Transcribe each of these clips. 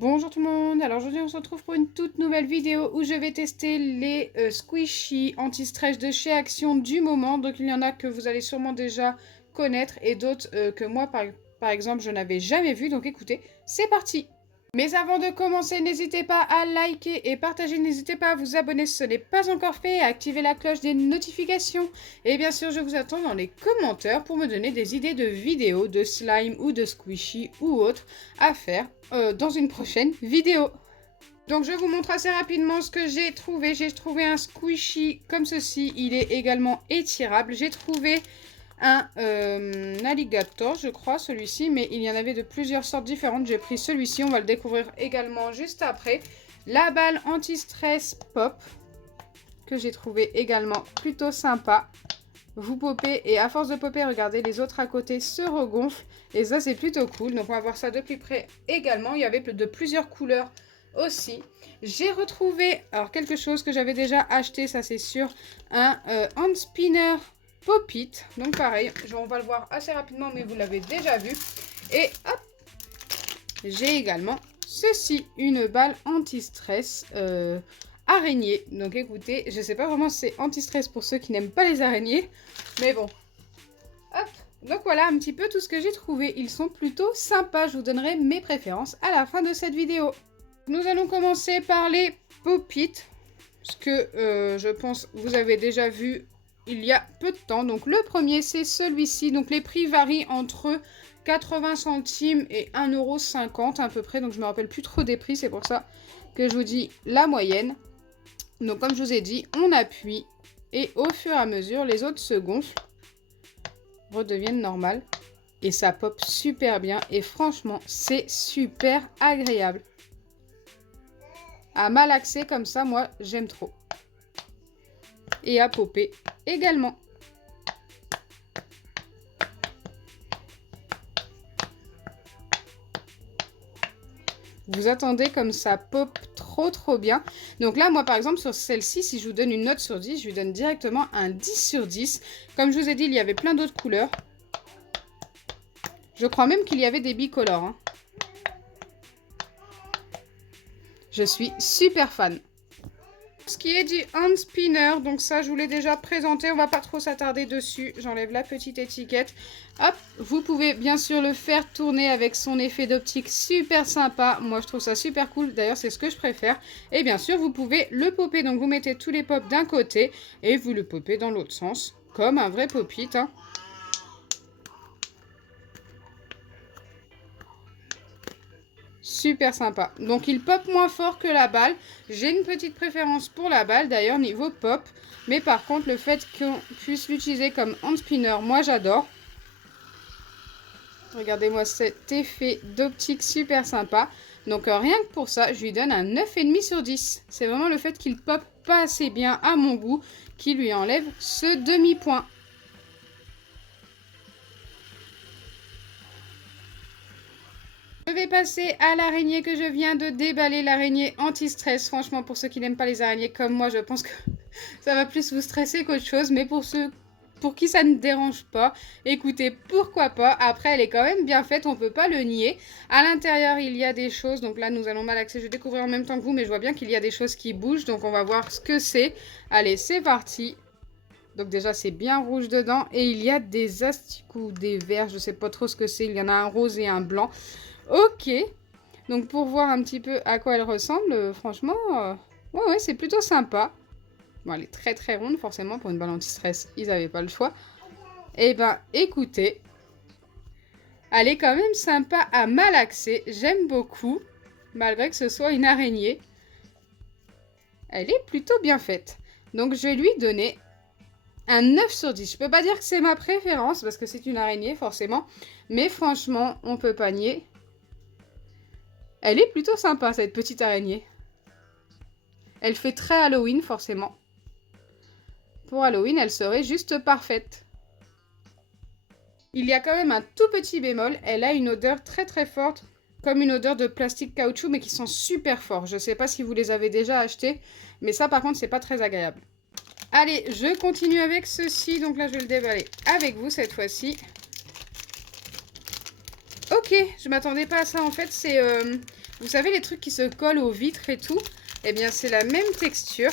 Bonjour tout le monde, alors aujourd'hui on se retrouve pour une toute nouvelle vidéo où je vais tester les squishy anti-stress de chez Action du moment. Donc il y en a que vous allez sûrement déjà connaître et d'autres que moi par exemple je n'avais jamais vu. Donc écoutez, c'est parti! Mais avant de commencer, n'hésitez pas à liker et partager, n'hésitez pas à vous abonner si ce n'est pas encore fait et à activer la cloche des notifications. Et bien sûr, je vous attends dans les commentaires pour me donner des idées de vidéos, de slime ou de squishy ou autre à faire dans une prochaine vidéo. Donc je vous montre assez rapidement ce que j'ai trouvé. J'ai trouvé un squishy comme ceci, il est également étirable. J'ai trouvé un alligator, je crois, celui-ci, mais il y en avait de plusieurs sortes différentes. J'ai pris celui-ci, on va le découvrir également juste après. La balle anti-stress pop, que j'ai trouvé également plutôt sympa. Vous popez et à force de popper, regardez, les autres à côté se regonflent. Et ça, c'est plutôt cool. Donc, on va voir ça de plus près également. Il y avait de plusieurs couleurs aussi. J'ai retrouvé, alors quelque chose que j'avais déjà acheté, ça c'est sûr, un hand spinner Pop-It. Donc pareil, on va le voir assez rapidement, mais vous l'avez déjà vu. Et hop, j'ai également ceci, une balle anti-stress araignée. Donc écoutez, je sais pas vraiment si c'est anti-stress pour ceux qui n'aiment pas les araignées, mais bon. Hop, donc voilà un petit peu tout ce que j'ai trouvé. Ils sont plutôt sympas. Je vous donnerai mes préférences à la fin de cette vidéo. Nous allons commencer par les Pop-It, ce que je pense vous avez déjà vu il y a peu de temps. Donc le premier c'est celui-ci. Donc les prix varient entre 80 centimes et 1,50 € à peu près. Donc je ne me rappelle plus trop des prix, c'est pour ça que je vous dis la moyenne. Donc comme je vous ai dit, on appuie et au fur et à mesure les autres se gonflent, redeviennent normales. Et ça pop super bien et franchement c'est super agréable. À malaxer comme ça, moi j'aime trop. Et à popper également. Vous attendez comme ça pop trop bien. Donc là, moi par exemple, sur celle-ci, si je vous donne une note sur 10, je lui donne directement un 10 sur 10. Comme je vous ai dit, il y avait plein d'autres couleurs. Je crois même qu'il y avait des bicolores. Hein. Je suis super fan. Ce qui est du hand spinner, donc ça je vous l'ai déjà présenté, on va pas trop s'attarder dessus, j'enlève la petite étiquette. Hop, vous pouvez bien sûr le faire tourner avec son effet d'optique super sympa, moi je trouve ça super cool, d'ailleurs c'est ce que je préfère. Et bien sûr vous pouvez le popper, donc vous mettez tous les pops d'un côté et vous le popez dans l'autre sens, comme un vrai pop-it. Hein. Super sympa. Donc il pop moins fort que la balle. J'ai une petite préférence pour la balle d'ailleurs niveau pop. Mais par contre le fait qu'on puisse l'utiliser comme hand spinner, moi j'adore. Regardez-moi cet effet d'optique super sympa. Donc rien que pour ça, je lui donne un 9,5 sur 10. C'est vraiment le fait qu'il pop pas assez bien à mon goût qui lui enlève ce demi-point. Je vais passer à l'araignée que je viens de déballer, l'araignée anti-stress. Franchement, pour ceux qui n'aiment pas les araignées comme moi, je pense que ça va plus vous stresser qu'autre chose. Mais pour ceux pour qui ça ne dérange pas, écoutez, pourquoi pas. Après, elle est quand même bien faite, on ne peut pas le nier. À l'intérieur, il y a des choses. Donc là, nous allons malaxer. Je vais découvrir en même temps que vous, mais je vois bien qu'il y a des choses qui bougent. Donc on va voir ce que c'est. Allez, c'est parti. Donc déjà, c'est bien rouge dedans. Et il y a des asticots, des verts. Je ne sais pas trop ce que c'est. Il y en a un rose et un blanc. Ok, donc pour voir un petit peu à quoi elle ressemble, franchement, ouais, c'est plutôt sympa. Bon, elle est très ronde, forcément, pour une balle anti-stress, ils n'avaient pas le choix. Eh ben, écoutez, elle est quand même sympa à malaxer, j'aime beaucoup, malgré que ce soit une araignée. Elle est plutôt bien faite. Donc je vais lui donner un 9 sur 10. Je peux pas dire que c'est ma préférence, parce que c'est une araignée, forcément. Mais franchement, on peut pas nier. Elle est plutôt sympa, cette petite araignée. Elle fait très Halloween, forcément. Pour Halloween, elle serait juste parfaite. Il y a quand même un tout petit bémol. Elle a une odeur très forte, comme une odeur de plastique caoutchouc, mais qui sent super fort. Je ne sais pas si vous les avez déjà achetés, mais ça, par contre, c'est pas très agréable. Allez, je continue avec ceci. Donc là, je vais le déballer avec vous cette fois-ci. Ok, je m'attendais pas à ça. En fait, c'est Vous savez, les trucs qui se collent aux vitres et tout, eh bien, c'est la même texture.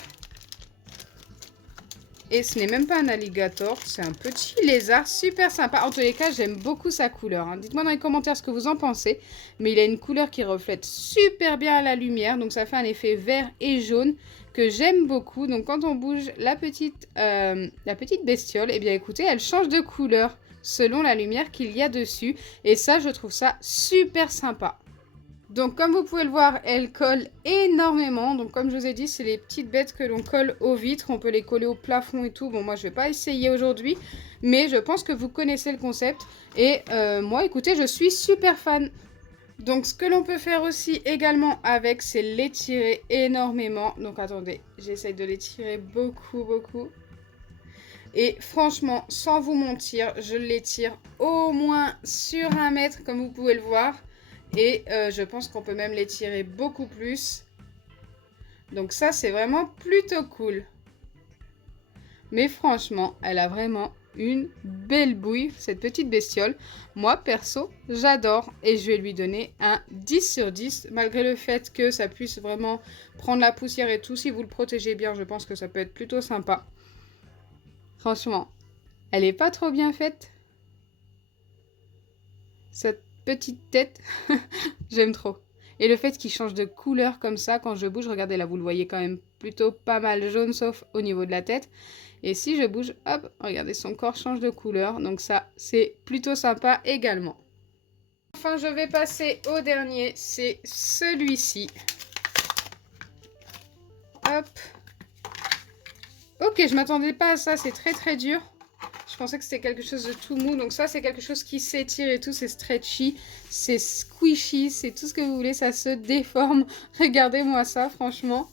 Et ce n'est même pas un alligator, c'est un petit lézard super sympa. En tous les cas, j'aime beaucoup sa couleur, hein. Dites-moi dans les commentaires ce que vous en pensez. Mais il a une couleur qui reflète super bien la lumière. Donc ça fait un effet vert et jaune que j'aime beaucoup. Donc quand on bouge la petite bestiole, eh bien écoutez, elle change de couleur selon la lumière qu'il y a dessus. Et ça, je trouve ça super sympa. Donc comme vous pouvez le voir, elle colle énormément. Donc comme je vous ai dit, c'est les petites bêtes que l'on colle aux vitres. On peut les coller au plafond et tout. Bon, moi je vais pas essayer aujourd'hui, mais je pense que vous connaissez le concept. Et moi, écoutez, je suis super fan. Donc ce que l'on peut faire aussi également avec, c'est l'étirer énormément. Donc attendez, j'essaye de l'étirer beaucoup. Et franchement, sans vous mentir, je l'étire au moins sur 1 mètre, comme vous pouvez le voir. Et je pense qu'on peut même l'étirer beaucoup plus. Donc ça, c'est vraiment plutôt cool. Mais franchement, elle a vraiment une belle bouille, cette petite bestiole. Moi, perso, j'adore. Et je vais lui donner un 10 sur 10. Malgré le fait que ça puisse vraiment prendre la poussière et tout. Si vous le protégez bien, je pense que ça peut être plutôt sympa. Franchement, elle est pas trop bien faite. Cette petite tête, j'aime trop. Et le fait qu'il change de couleur comme ça quand je bouge, regardez là, vous le voyez quand même plutôt pas mal jaune, sauf au niveau de la tête. Et si je bouge, hop, regardez, son corps change de couleur. Donc ça, c'est plutôt sympa également. Enfin, je vais passer au dernier, c'est celui-ci. Hop. Ok, je m'attendais pas à ça, c'est très dur. Je pensais que c'était quelque chose de tout mou. Donc ça, c'est quelque chose qui s'étire et tout. C'est stretchy, c'est squishy, c'est tout ce que vous voulez. Ça se déforme. Regardez-moi ça, franchement.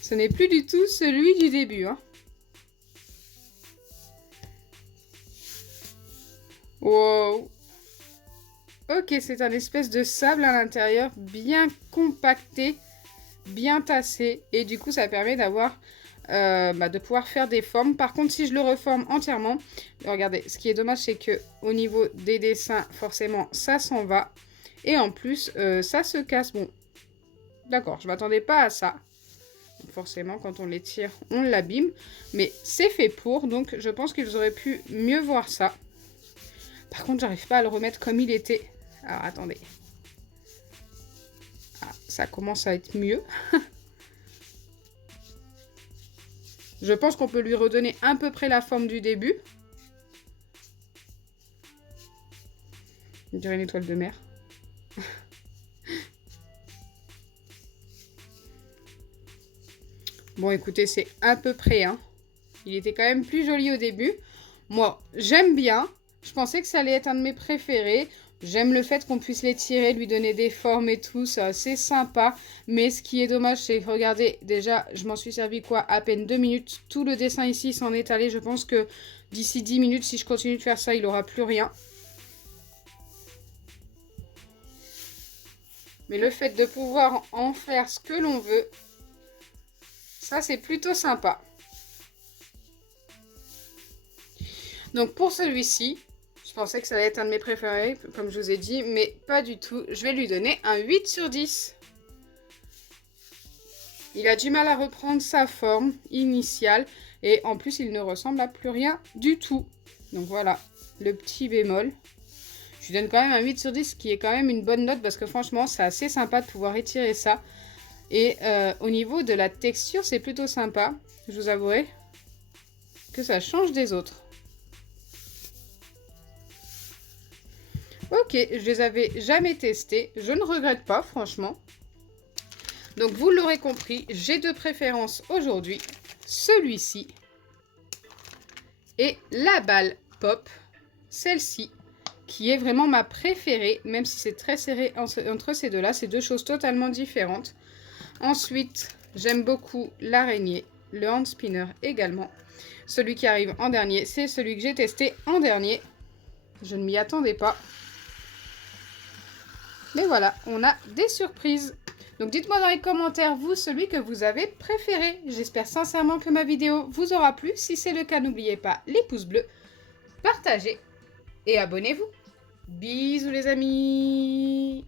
Ce n'est plus du tout celui du début, hein. Wow. Ok, c'est un espèce de sable à l'intérieur, bien compacté, bien tassé. Et du coup, ça permet d'avoir... de pouvoir faire des formes. Par contre, si je le reforme entièrement, regardez, ce qui est dommage, c'est que au niveau des dessins, forcément, ça s'en va. Et en plus, ça se casse. Bon, d'accord, je m'attendais pas à ça. Donc, forcément, quand on les tire, on l'abîme. Mais c'est fait pour, donc je pense qu'ils auraient pu mieux voir ça. Par contre, j'arrive pas à le remettre comme il était. Alors, attendez. Ah, ça commence à être mieux. Je pense qu'on peut lui redonner à peu près la forme du début. On dirait une étoile de mer. Bon, écoutez, c'est à peu près, hein. Il était quand même plus joli au début. Moi, j'aime bien. Je pensais que ça allait être un de mes préférés. J'aime le fait qu'on puisse les tirer, lui donner des formes et tout. C'est assez sympa. Mais ce qui est dommage, c'est que, regardez, déjà, je m'en suis servi quoi? À peine 2 minutes. Tout le dessin ici s'en est allé. Je pense que d'ici 10 minutes, si je continue de faire ça, il n'aura plus rien. Mais le fait de pouvoir en faire ce que l'on veut, ça, c'est plutôt sympa. Donc, pour celui-ci, je pensais que ça allait être un de mes préférés, comme je vous ai dit, mais pas du tout. Je vais lui donner un 8 sur 10. Il a du mal à reprendre sa forme initiale et en plus, il ne ressemble à plus rien du tout. Donc voilà, le petit bémol. Je lui donne quand même un 8 sur 10, ce qui est quand même une bonne note parce que franchement, c'est assez sympa de pouvoir étirer ça. Et au niveau de la texture, c'est plutôt sympa. Je vous avouerai que ça change des autres. Ok, je les avais jamais testés. Je ne regrette pas, franchement. Donc, vous l'aurez compris, j'ai deux préférences aujourd'hui. Celui-ci et la balle pop. Celle-ci, qui est vraiment ma préférée, même si c'est très serré entre ces deux-là. C'est deux choses totalement différentes. Ensuite, j'aime beaucoup l'araignée, le hand spinner également. Celui qui arrive en dernier, c'est celui que j'ai testé en dernier. Je ne m'y attendais pas. Mais voilà, on a des surprises. Donc dites-moi dans les commentaires, vous, celui que vous avez préféré. J'espère sincèrement que ma vidéo vous aura plu. Si c'est le cas, n'oubliez pas les pouces bleus, partagez et abonnez-vous. Bisous les amis!